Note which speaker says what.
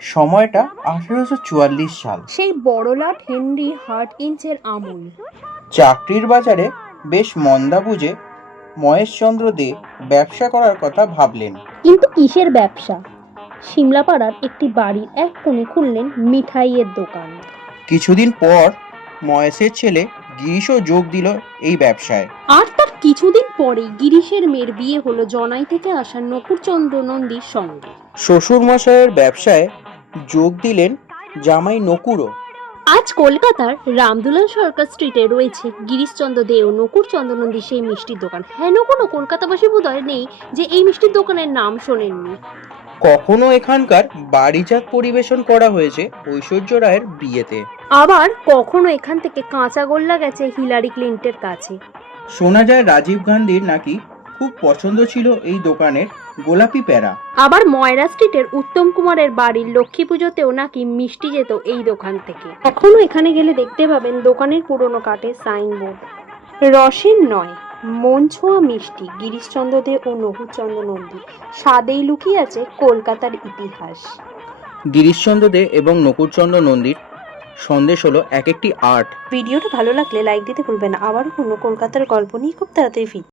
Speaker 1: সময়টা আঠেরোশো চুয়াল্লিশ সাল।
Speaker 2: সেই বড়লাট হেনরি হার্ট ইঞ্চের আমল।
Speaker 1: চাকরির বাজারে বেশ মন্দা বুঝে মহেশচন্দ্র দে ব্যবসা করার কথা ভাবলেন।
Speaker 2: কিন্তু কিসের ব্যবসা? সিমলাপাড়ার একটি বাড়ির এক কোণে খুললেন মিঠাইয়ের দোকান।
Speaker 1: কিছুদিন পর মহেশের ছেলে গিরিশও যোগ দিল এই ব্যবসায়।
Speaker 2: আর কিছুদিন পরে গিরিশের মেয়ের বিয়ে হলো জনাই থেকে আসা নকুরচন্দ্র নন্দীর সঙ্গে।
Speaker 1: শ্বশুর মশাইয়ের ব্যবসায় যোগ দিলেন জামাই নকুরও।
Speaker 2: আজ কলকাতার রামদুলাল সরকার স্ট্রিটে রয়েছে গিরিশচন্দ্র দে ও নকুর চন্দ্রনন্দী সেই মিষ্টির দোকান। হেন কোনো কলকাতাবাসী বোধহয় নেই যে এই মিষ্টির দোকানের নাম শোনেননি।
Speaker 1: কখনো এখানকার বাড়িজাত পরিবেশন করা হয়েছে ঐশ্বর্য রায়ের বিয়েতে।
Speaker 2: আবার কখনো এখান থেকে কাঁচা গোল্লা গেছে হিলারি ক্লিন্টের কাছে।
Speaker 1: শোনা যায় রাজীব গান্ধীর নাকি খুব পছন্দ ছিল এই দোকানের গোলাপি প্যারা।
Speaker 2: আবার ময়রা স্ট্রিটের উত্তম কুমারের বাড়ির লক্ষ্মী পুজোতেও নাকি মিষ্টি যেত এই দোকান থেকে। এখনও এখানে গেলে দেখতে পাবেন দোকানের পুরনো কাঠের সাইনবোর্ড। রসের নয় মন ছোঁয়া মিষ্টি গিরিশচন্দ্র দে ও নহুচন্দ্র নন্দী। স্বাদেই লুকিয়ে আছে কলকাতার ইতিহাস।
Speaker 1: গিরিশচন্দ্র দে এবং নকুরচন্দ্র নন্দীর সন্দেশ হলো এক একটি আর্ট
Speaker 2: ভিডিওটা ভালো লাগলে লাইক দিতে ভুলবেন না। আবারও কোনো কলকাতার গল্প নিয়ে খুব তাড়াতাড়ি ফিরছি।